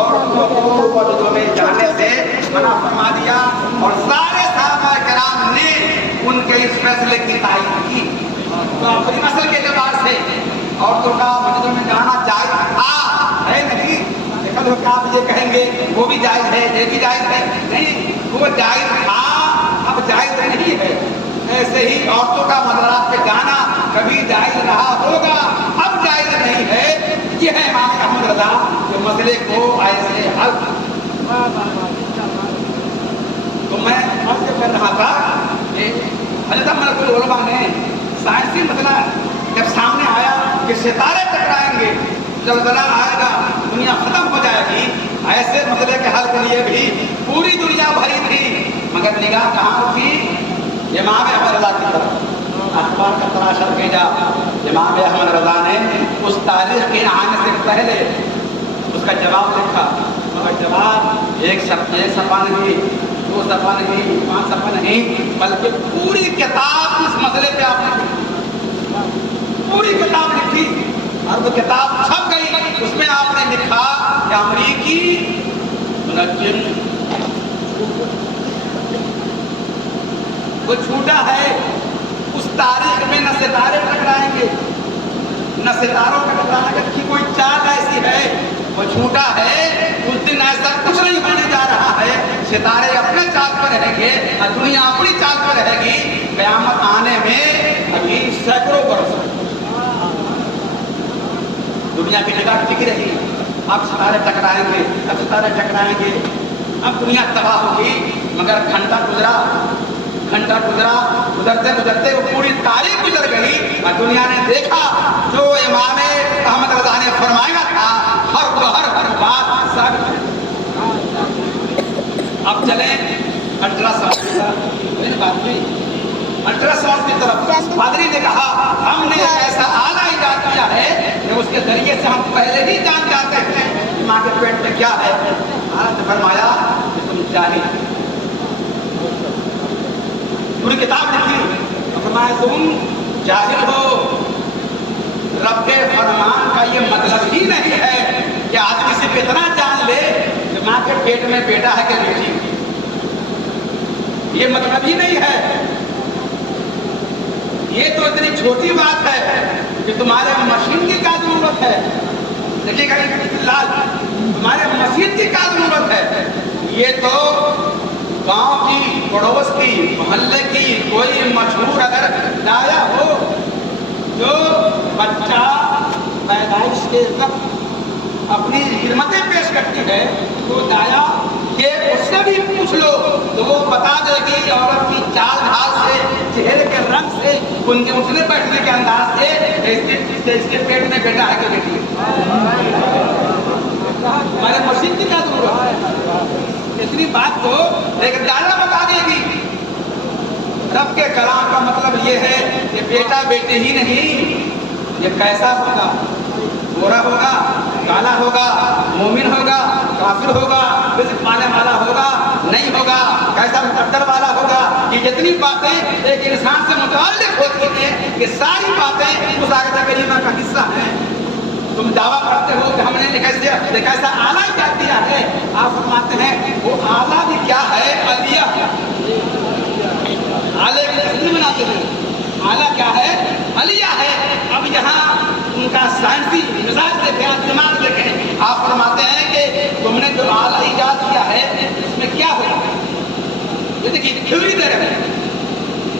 औरतों को मस्जिदों में जाने से मना फरमा दिया और सारे सहाबा किराम ने उनके इस फैसले की तारीफ की। तो अपनी नस्ल के एतबार से औरतों का मस्जिदों में जाना जायज था, है नहीं? देखो कि आप ये कहेंगे वो भी जायज है, ये भी जायज है, नहीं, वो जायज था, अब जायज नहीं है। ऐसे ही औरतों का मज़ारात पे जाना कभी जायज रहा होगा, अब जायज नहीं है। ये है इमाम अहमद रज़ा जो मसले को ऐसे हल। तो मैं अर्ज़ कर रहा था कि हज़रत मलकुल उलमा ने साइंसी मसला जब सामने आया कि सितारे टकराएंगे, ज़लज़ला आएगा, दुनिया ख़त्म हो जाएगी, ऐसे मसले के हल के लिए भी पूरी दुनिया भरी थी, मगर निगाह कहाँ थी? इमाम अहमद रज़ा की तरफ। अखबार का तराशा भेजा, इमाम अहमद रज़ा ने उस तारीख के आने से पहले उसका जवाब लिखा, मगर जवाब एक सफ़ा नहीं, 2 सफ़ा नहीं, 5 सफ़ा नहीं, बल्कि पूरी किताब इस मसले पे आपने लिखी, पूरी किताब लिखी और वो किताब छप गई। उसमें आपने लिखा कि अमरीकी मुनज्जिम वो झूठा है, उस तारीख में न सितारे टकराएंगे न सितारों का टकराने की कोई चाल ऐसी है, वो झूठा है। उस दिन ऐसा कुछ नहीं होने जा रहा है, सितारे अपने चाल पर रहेंगे और दुनिया अपनी चाल पर रहेगी। क़यामत आने में अभी सैकड़ों वर्ष दुनिया की निगाह टिकी रही, अब सितारे टकराएंगे, अब सितारे टकराएंगे, अब दुनिया तबाह होगी। मगर घंटा गुजरा, गुजरते गुजरते वो पूरी तारीख गुजर गई और दुनिया ने देखा जो इमाम अहमद रज़ा ने फरमाया था हर बात साबित है। अब चले अल्ट्रासाउंड की तरफ। पादरी ने कहा हमने ऐसा आला इजाद किया है कि उसके जरिए से हम पहले ही जान जाते हैं माँ के पेट में क्या है। महाराज ने फरमाया कि तुम जाहिल, पूरी किताब लिखी, फरमाया तुम जाहिल हो। रब के फरमान का ये मतलब ही नहीं है कि आदमी सिर्फ इतना जान ले कि माँ के पेट में बेटा है कि बेटी, ये मतलब ही नहीं है। ये तो इतनी छोटी बात है कि तुम्हारे मशीन की क्या जरूरत है। देखिएगा लाल, तुम्हारे मशीन की क्या जरूरत है। ये तो गांव की, पड़ोस की, मोहल्ले की कोई मशहूर अगर दाया हो जो बच्चा पैदाइश के वक्त अपनी हिम्मतें पेश करती है, तो दाया ये उससे भी पूछ लो तो वो बता देगी औरत की चाल ढाल से, चेहरे के रंग से, उनके उठने बैठने के अंदाज से इसके पेट में बेटा है कि बेटी है। हमारे मशीन की क्या जरूरत है। इतनी बात तो एक दाया बता देगी। रब के कलाम का मतलब ये है कि बेटा बेटी ही नहीं, ये कैसा होगा, गोरा होगा, काला होगा, मोमिन होगा, काफिर होगा, रिज़्क़ पाने वाला होगा, नहीं होगा, कैसा मुकद्दर वाला होगा। ये जितनी बातें एक इंसान से मुताल्लिक़ होती हैं, ये सारी बातें उस आयत करीमा का हिस्सा हैं। तुम दावा करते हो कि हमने एक ऐसा आला क्या दिया है, आप फरमाते हैं वो आला भी क्या है, अलिया। आले की तस्वीर बनाते हैं, आला क्या है, अलिया है। अब यहाँ उनका साइंसी मिजाज देखें, दिमाग देखें, आप फरमाते हैं कि तुमने जो आला इजाद किया है इसमें क्या होगा। ये देखिए थ्योरी दे रहे हैं,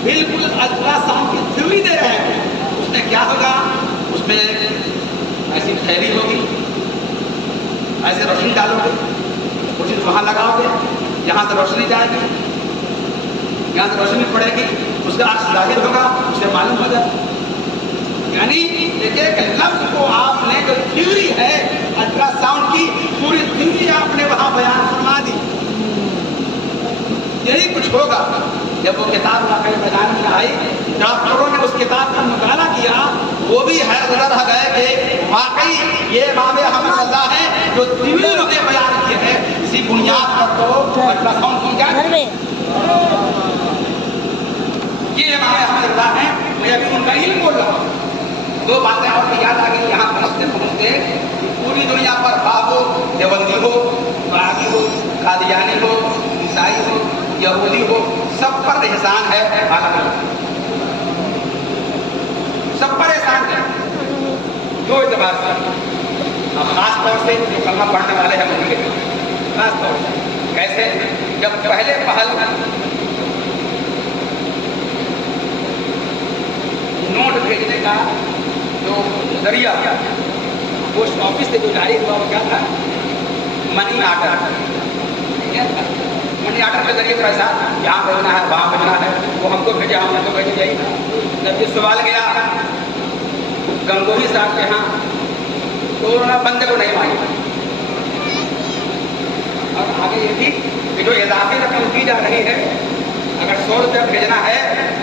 बिल्कुल अल्ट्रासाउंड की थ्योरी दे रहे हैं। उसमें क्या होगा, उसमें ऐसी थैली होगी, ऐसे रोशनी डालोगे, रोशनी वहाँ लगाओगे, यहाँ से रोशनी जाएगी, यहाँ से रोशनी पड़ेगी, उसका अर्थ जाहिर होगा, उसे मालूम हो जाए। यानी देखिए कि लफ्ज को आपने जो थ्योरी है अल्ट्रासाउंड की, पूरी थ्योरी आपने वहाँ बयान फरमा दी। यही कुछ होगा। जब वो किताब वाकई मैदान में आई, डॉक्टरों ने उस किताब का मुताला किया, वो भी हैरत रह गए कि वाकई ये इमाम अहमद रज़ा है जो थ्योरी उन्होंने बयान किए हैं, इसी बुनियाद पर तो अल्ट्रासाउंड की क्या घर में ये इमाम अहमद रज़ा है। मैं अभी उनका इल्म बोल रहा हूँ। दो बातें और भी याद आ गई यहाँ पहुँचते पहुँचते कि पूरी दुनिया पर हो, देवबंदी हो, बागी हो, कादियानी हो, ईसाई हो, यहूदी हो, सब पर एहसान है अलग-अलग, सब पर एहसान है। दो एतबार से खास तौर से जो कलमा पढ़ने वाले हैं उनके खास तौर से कैसे, जब पहले पहल नोट भेजने का जो जरिया पोस्ट ऑफिस से जो जारी हुआ वो क्या था, मनी आर्डर। क्या था? मनी आर्डर के जरिए पैसा यहाँ भेजना है, वहाँ भेजना है, वो हमको भेजा, हमने तो भेजे, यही था। जब ये सवाल गया गंगोही साहब के यहाँ, तो उन्होंने बंदे को नहीं मानी। और आगे ये भी कि जो इजाफी रकम दी जा रही है, अगर 100 रुपया भेजना है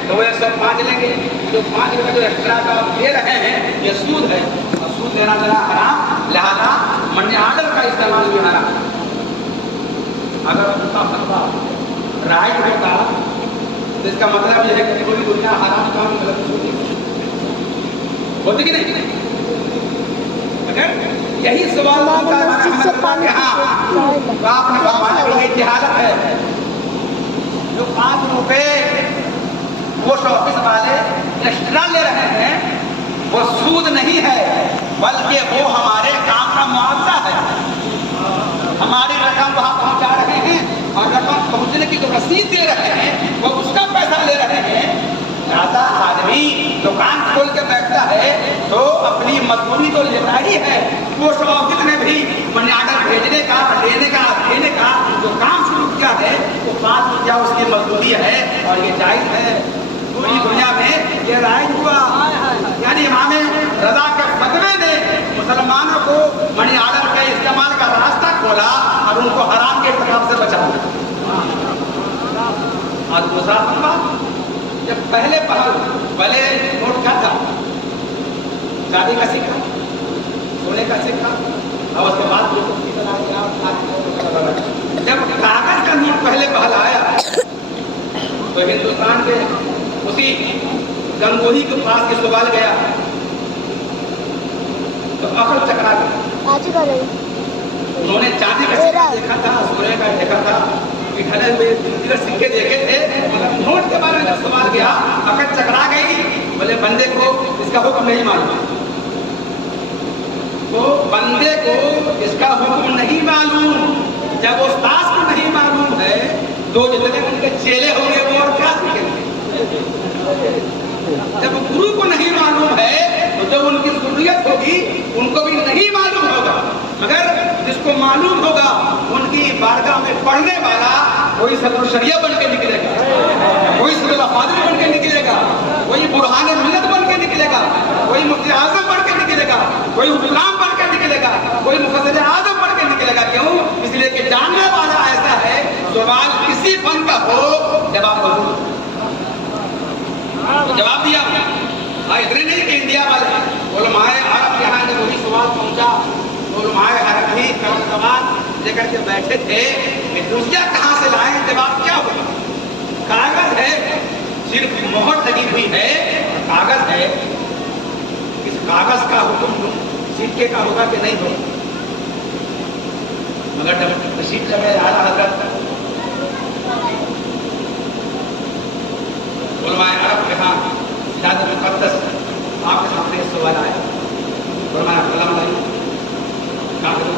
तो वो 105 लेंगे, जो 5 रुपये जो एक्स्ट्रा का दे रहे हैं ये सूद है, और सूद लेना देना हराम, लिहाजा मनी आर्डर का इस्तेमाल भी हराम। अगर उसका फतवा राइट होता तो इसका मतलब यह है कि पूरी दुनिया हराम काम गलत होती कि नहीं? अगर यही सवाल होता है तो आपने फरमाया कि ये जहालत है। जो 5 रुपए पोस्ट ऑफिस वाले एक्स्ट्रा ले रहे हैं वो सूद नहीं है, बल्कि वो हमारे काम का मुआवजा है। हमारी रकम वहाँ पहुँचा रहे हैं और रकम पहुँचने की जो रसीद दे रहे हैं वो उसका पैसा ले रहे हैं। ज़्यादा आदमी दुकान खोल के बैठता है तो अपनी मजदूरी तो लेता ही है। पोस्ट ऑफिस ने भी मनी आर्डर भेजने का, लेने का, देने का जो काम शुरू किया है वो 5 रुपया उसकी मजदूरी है और ये जायज़ है। पूरी दुनिया में ये राइज हुआ। यानी इमाम रज़ा के फतवे ने मुसलमानों को मनी आर्डर के इस्तेमाल का रास्ता खोला और उनको हराम के इर्तिकाब से बचाया। और दूसरा बात, जब पहले नोट क्या था, चांदी का सिक्का, सोने का सिक्का, और उसके बाद जब कागज का नोट पहल आया तो हिंदुस्तान के उसी गंगोही के पास के सवाल गया तो अकल चकरा गया। उन्होंने चांदी का सिक्का देखा था, सोने का देखा था, ढले हुए सिक्के देखे थे, मतलब नोट के बारे में जब सवाल गया अकल चकरा गई। बोले बंदे को इसका हुक्म नहीं मालूम, तो बंदे को इसका हुक्म नहीं मालूम। जब उस्ताद को नहीं मालूम है तो जितने उनके चेले होंगे वो और क्या सीखेंगे। जब गुरु को नहीं मालूम है तो जब उनकी जरूरत होगी उनको भी नहीं मालूम होगा। मगर जिसको मालूम होगा उनकी बारगाह में पढ़ने वाला कोई सदरुल शरिया बन के निकलेगा, कोई सदरुल फाजिल बन के निकलेगा, कोई बुरहान मिल्लत बन के निकलेगा, कोई मुफ्ती आजम बन के निकलेगा, कोई गुलाम बन के निकलेगा, कोई मुफस्सिर आजम बन के निकलेगा। क्यों? इसलिए कि जानने वाला ऐसा है, सवाल किसी फन का हो जवाब हो, तो जवाब दिया। इतने नहीं कि इंडिया वाले उलमाए अरब यहाँ जब वही सवाल पहुंचा तो उलमाए अरब ही सवाल लेकर के बैठे थे कि दूसरा कहाँ से लाए, जवाब क्या होगा? कागज है, सिर्फ मोहर लगी हुई है, कागज है, इस कागज का हुक्म सिक्के का होगा कि नहीं होगा? मगर जब रशीद जब आला हजरत उलमाए अरब के यहाँ शायद मुक़द्दस आपके सामने सवाल आया, उलमाए कलम लाई, कागज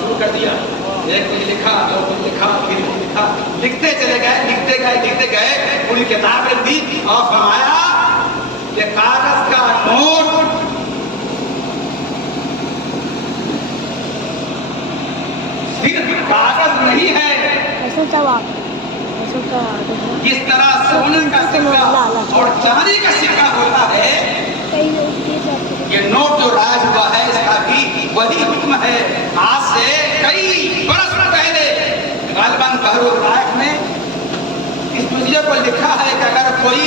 शुरू कर दिया। एक कुछ लिखा, दो कुछ लिखा, फिर कुछ लिखा, लिखते चले गए, लिखते गए, लिखते गए, पूरी किताब लिख दी और फरमाया कि कागज का नोट कागज नहीं है। ऐसा सवाल ऐसा सवाल इस तरह सोने का सिक्का और चांदी का सिक्का होता है। कई लोग ये जाते हैं ये नोट जो राज हुआ है इसका भी वही हुक्म है। आज से कई बरस पहले गालिबन बहरुल नायक ने इस मुझे को लिखा है कि अगर कोई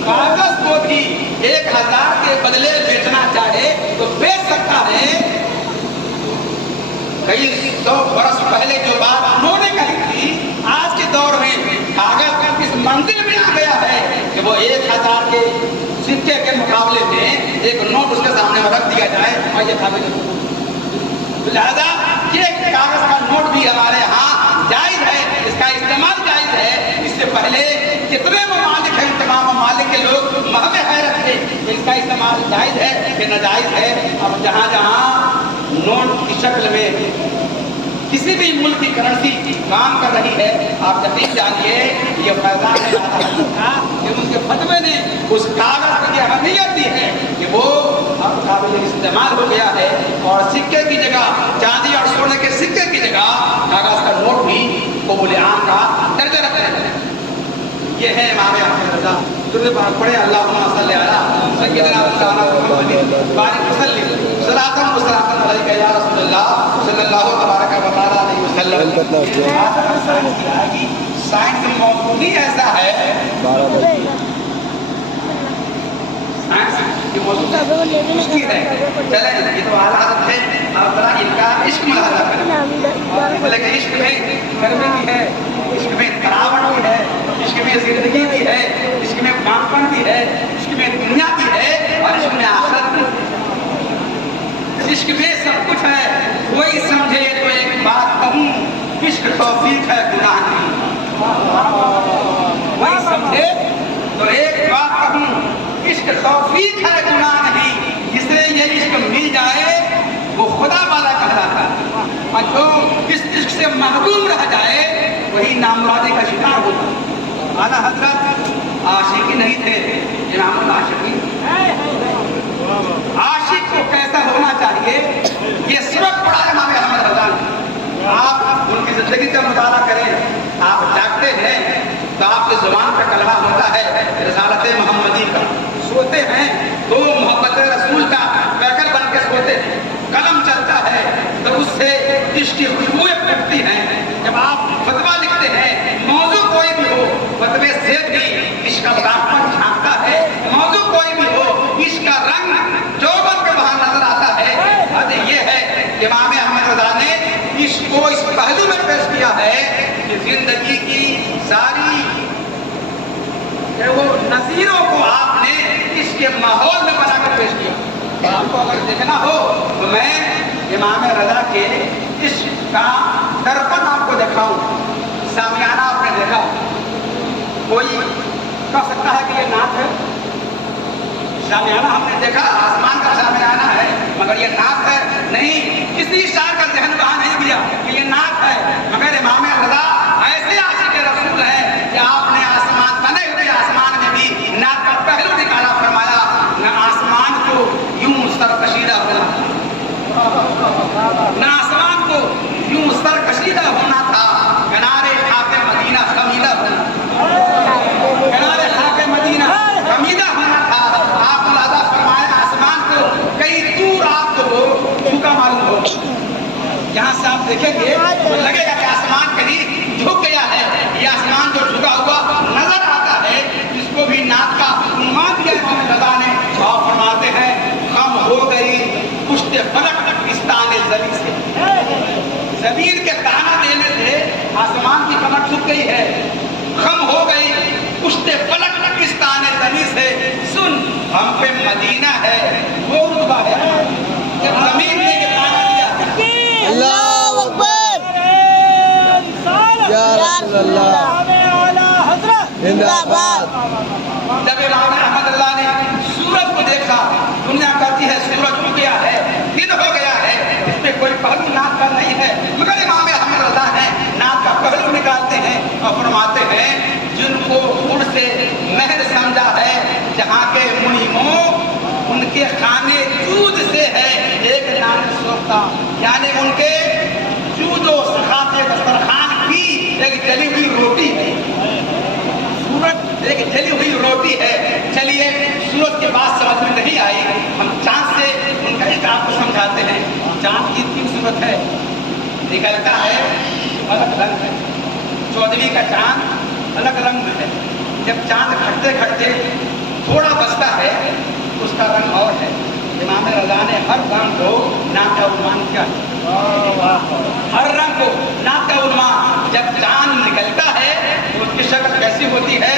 कागज को भी 1000 के बदले बेचना चाहे तो बेच सकता है। कई 100 बरस पहले जो बात उन्होंने कही थी, आज के दौर में कागज इस मंजिल में आ गया है कि वो 1000 के सिक्के के मुकाबले में एक नोट उसके सामने में रख दिया जाए और ये कागज तो लिहाजा ये कागज का नोट भी हमारे यहाँ जायज है, इसका इस्तेमाल जायज है। इससे पहले जितने ममालिक हैं तमाम ममालिक के लोग महवे हैरत थे कि इसका इस्तेमाल जायज है कि नाजायज है। अब जहाँ जहाँ नोट की शक्ल में किसी भी मुल्क की करेंसी काम कर रही है, आप यकीन जानिए ये फैजान है था कि उनके फतवे ने उस कागज की अहमियत दी है कि वो अब काबिल इस्तेमाल हो गया है और सिक्के की जगह चांदी और सोने के सिक्के की जगह कागज का नोट भी कबूल आम का दर्जा रखते हैं। ये है इमाम अहमद रज़ा। दुरूद पढ़े अल्लाहुम्मा सल्ली अला सय्यिदिना मुहम्मद बारिक वसल्लिम सलातन व सलामन अलैका या रसूलल्लाह सल्लल्लाहु तबारक व तआला अलैहि वसल्लम। साइंस में मौजूद ही ऐसा है, साइंस की मौजूद मुश्किल है। चले ये तो आला हज़रत है, अब जरा इनका इश्क मुलाहाजा करें। लेकिन इश्क में गर्मी भी है, इश्क में तरावट भी है, इश्क में जिंदगी भी है, इश्क में पापन भी है, इश्क में दुनिया भी है और इश्क में आखिरत भी है। इश्क में सब कुछ है। कोई समझे तो एक बात कहूँ, इश्क तौफीक है गुनाह नहीं। कोई समझे तो एक बात कहूँ, इश्क तौफीक है गुनाह नहीं। जिसे ये इश्क मिल जाए वो खुदा वाला कहलाता है और जो इस इश्क से महरूम रह जाए वही नामुरादी का शिकार होता है। आला हजरत आशिकी नहीं थे, इमामुल आशिकीन। आशिक को कैसा होना चाहिए ये सबक पढ़ा इमाम अहमद रज़ा ने। आप उनकी जिंदगी का मुताला करें, आप जागते हैं तो आपकी जुबान पे कलमा होता है रिसालत मोहम्मदी का। सोते हैं तो मोहब्बत रसूल का पैकर बन के सोते हैं। कलम चलता है तो उससे इश्क की खुशबुएं फूटती हैं। जब आप फतवा लिखते हैं, मौजू कोई भी हो, फतवे से भी इश्क का दामन झांकता है। मौजू कोई भी हो, इश्क का रंग जौबन के वहां नजर आता है। अब ये है इमाम अहमद रज़ा ने इश्क को इस पहलू में पेश किया है कि जिंदगी की सारी वो नज़ीरों को आपने इसके माहौल में बनाकर पेश किया। आपको अगर देखना हो तो मैं इमाम रज़ा के इश्क का दर्पण आपको दिखाऊं। सामियाना आपने देखा, कोई कह सकता है कि ये नाच है। सामियाना हमने देखा, आसमान का सामियाना है, मगर ये नाच है नहीं। किसी शायर का ज़हन वहाँ नहीं गया कि ये नाच है, मगर इमाम रज़ा ऐसे आशिक रसूल है कि आपने आसमान बने हुए आसमान में भी नाच का पहलू निकाला। फरमाया न आसमान को यूं सरकशीदा होना, न आसमान को यूं सरकशीदा होना था, किनारे खाके मदीना खमीदा होना, किनारे खाके मदीना खमीदा होना था। आप मुलाजा फरमाया आसमान को कई दूर आपको झुका मालूम हो। यहाँ से आप देखेंगे तो लगेगा कि आसमान कहीं झुक गया है। ये आसमान जो झुका हुआ नजर आता है, इसको भी नाक का उन्माद दिया इमाम रज़ा ने। और फरमाते हैं कम हो गई पुश्ते फलक इस्ताने ज़मीन से। ज़मीन के ताना देने से आसमान की कमर झुक गई है। कम हो गई पुश्ते फलक इस्ताने ज़मीन से। सुन हम पे मदीना है वो रुतबा है जब ज़मीन ने ताना दिया। अल्लाहु अकबर या रसूल अल्लाह जिंदाबाद। जब इमाम अहमद रज़ा ने सूरज को देखा, दुनिया कहती है सूरज उग गया है, दिन हो गया है, इस पे कोई पहलू नाक का नहीं है, मगर इमाम अहमद रज़ा है नाक का पहलू निकालते हैं और फरमाते हैं जिनको उड़ से महर समझा है जहाँ के मुनिमों उनके खाने दूध से है एक नाम सोखता, यानी उनके जूदो सखाते जली हुई रोटी है, सूरज एक जली हुई रोटी है। चलिए सूरज के बाद समझ में नहीं आई, हम चांद से उनका एक आपको समझाते हैं। चांद की 3 सूरत है, निकलता है अलग रंग है। 14वीं का चांद अलग रंग में है। जब चांद घटते घटते थोड़ा बचता है उसका रंग और है। इमाम रज़ा ने हर रंग को नाम का उन्मान किया, हर रंग को नाम का उन्मान। जब चांद निकलता है तो उसकी शक्ल कैसी होती है?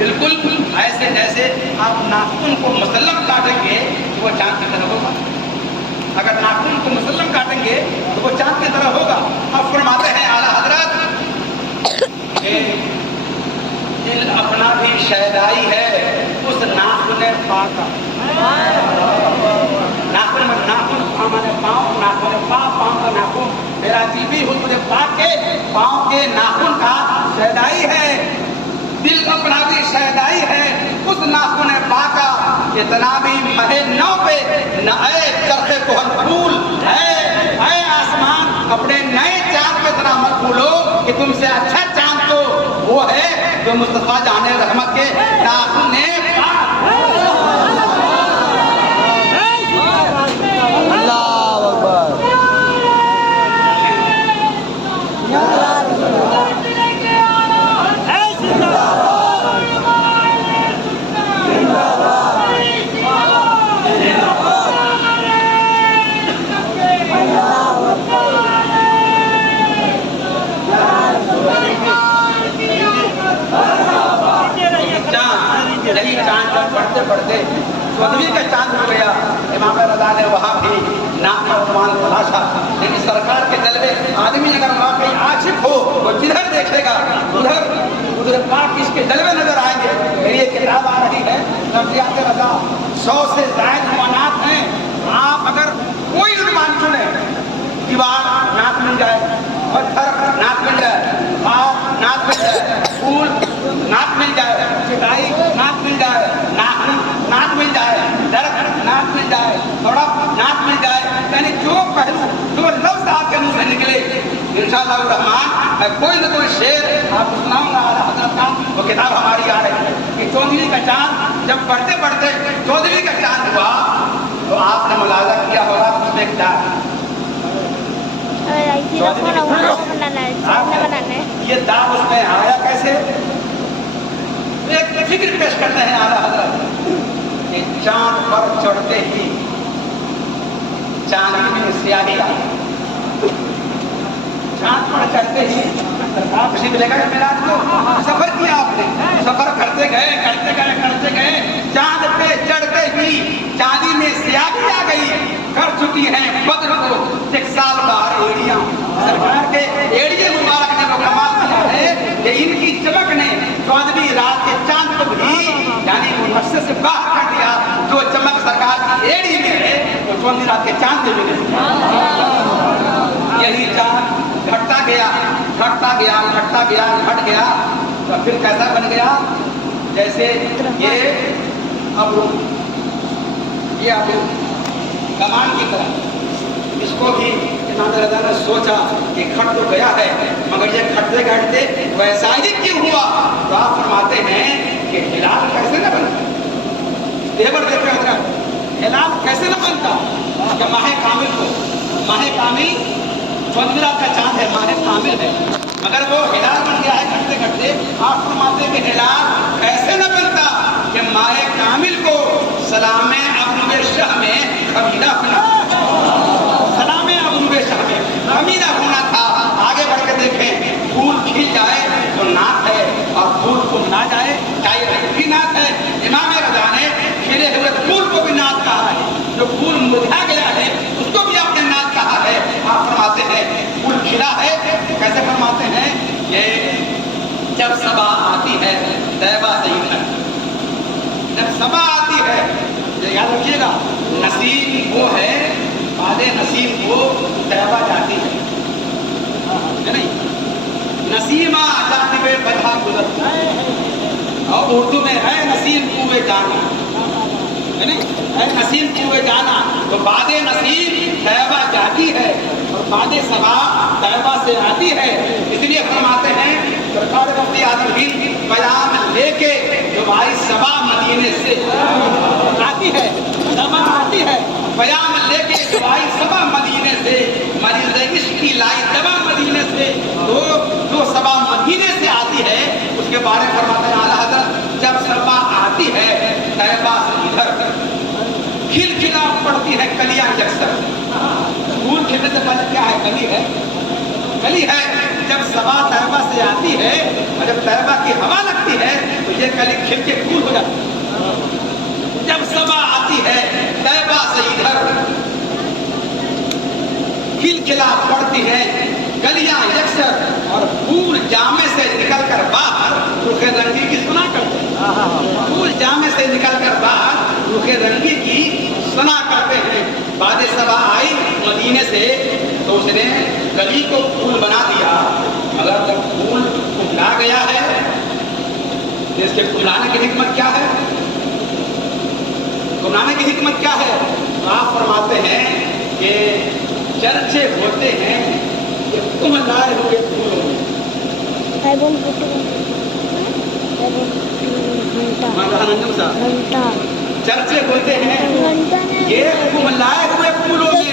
बिल्कुल ऐसे जैसे आप नाखून को मुसल्लम काटेंगे तो वो चांद की तरह होगा। अगर नाखून को मुसल्लम काटेंगे तो वो चांद की तरह होगा। अब फरमाते हैं आला हजरत, दिल अपना भी शहदाई है उस नाखून पाका। नाखून में नाखून मैंने पाँव, नाखून पाँव का नाखून, मेरा दिल भी हुस्न पाक के पाँव के नाखून का शहदाई है। दिल अपना भी शहदाई है उस नाखून पाका। इतना भी महे नौ पे न आए चरखे को हम फूल है आसमान, अपने नए चांद पे इतना मत भूलो कि तुमसे अच्छा चांद तो वो है जो मुस्तफा जाने रहमत के नाखून पढ़ते पढ़ते 14वीं का चांद हो गया। इमाम रज़ा ने वहाँ भी नाम का उन्मान तलाशा, लेकिन सरकार के जलवे आदमी अगर वाकई आशिक हो तो जिधर देखेगा उधर पाक इसके जलवे नजर आएंगे। मेरी एक किताब आ रही है नज़रियात रज़ा, 100 से ज़ायद उन्मानात हैं। आप अगर कोई उन्मान चुने, दीवार नाक मिल जाए, पत्थर नाक मिल जाए, भाव नाक मिल जाए, फूल नाक मिल जाए, चिटाई नाक मिल जाए, नाक मिल जाए, दरख्त नाक मिल जाए, थोड़ा नाक मिल जाए, यानी जो पहलू जो लफ्ज आपके मुंह से निकले इंशाअल्लाह रहमान मैं कोई न कोई शेर आपको सुनाऊंगा। हजरत का वो किताब हमारी आ रही है कि 14वीं का चांद जब पढ़ते पढ़ते 14वीं का चांद हुआ तो आपने मुलाजा किया होगा उसमें क्या ये दाग उसमें आया कैसे? एक फिक्र पेश करते हैं आला हजरत कि चांद पर चढ़ते ही चांदी में स्याही आई। चांद पर चढ़ते ही खुशी मिलेगा मेरा को सफर किया आपने, सफर करते गए चांद पे चढ़ते ही चांदी में स्याही आ गई। कर चुकी हैं बद्र को 1 साल बाहर एड़ियां। सरकार के एड़िए मुबारक ने वो कमाल किया है कि इनकी चमक ने 14वीं रात के चांद को भी यानी मुनस्से से बाहर कर दिया। जो चमक सरकार की एड़ी में है तो 14वीं रात के चांद में मिले। यही चांद घटता गया तो फिर कैसा बन गया? जैसे ये अब कमान की तरह इसको भी इमाम रज़ा ने सोचा कि खट तो गया है मगर ये खटते घटते वैसा ही क्यों हुआ? तो आप फरमाते हैं कि हिलाल कैसे न बनता, तेवर देखे होगा हिलाल कैसे न बनता कि माहे कामिल 14वीं रात का चांद है, माहे कामिल है, मगर वो हिलाल बन गया है घटते घटते। आप फरमाते हैं कि हिलाल ऐसे न बनता कि माहे कामिल को सलामे अब्नुबे शाह में कमीना होना, सलामे अब्नुबे शाह में कमीना होना था। आगे बढ़ के देखें, फूल खिल जाए तो नाक है और फूल कुम ना जाए चाहे भी नाक है। इमाम रज़ा ने खिले हुए फूल को भी नाक कहा है, जो फूल मुरझा गया है उसको भी आपने नाक कहा है। आप फरमाते हैं फूल खिला है, कैसे फरमाते हैं? ये जब सबा आती है तैबा से ही है, जब सबा आती है याद रखिएगा नसीम वो है, बादे नसीम वो तैबा जाती है नहीं? नसीमा जाती हुए बधा गुजर, और उर्दू में है नसीम कुए जाना है नहीं? है नसीम कुए जाना, तो बादे नसीम तैबा जाती है और बादे सबा तैबा से आती है। इसलिए फरमाते हैं सरकार मुफ्ती आजम हिंद पैगाम लेके जो भाई सबा मदीने से आती है, सबा आती है, पैगाम लेके जो भाई सबा मदीने से मरीज इश्क की लाई दवा मदीने से, तो जो सबा मदीने से आती है उसके बारे में फरमाते हैं आला हज़रत, जब सबा आती है तैयबा से इधर खिलखिला पड़ती है कलियां यकसर। फूल खिलने से पहले क्या है? कली है, कली है। जब सबा तैयबा से आती है और जब तैयबा की हवा लगती है तो ये कली खिल के फूल हो जाती है। जब सबा आती है तैयबा से इधर खिलखिला पड़ती है गलियां यकसर और फूल जामे से निकलकर बाहर रुखे रंगी की सुना करते हैं। फूल जामे से निकलकर बाहर रुखे रंगी की सुना करते हैं। बाद सबा आई मदीने से तो उसने गली को फूल बना दिया, मगर जब फूल फुला गया है तो इसके फुलाने की हिकमत क्या है? फुलाने की हिकमत क्या है? आप फरमाते हैं कि चर्चे होते हैं कि तुम लाए हुए फूलों में चर्चे होते हैं ये तुम लाए हुए फूलों में,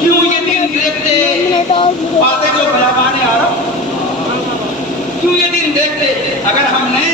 क्यों ये दिन देखते बातें को बुलावाने आ रहा, क्यों ये दिन देखते? अगर हमने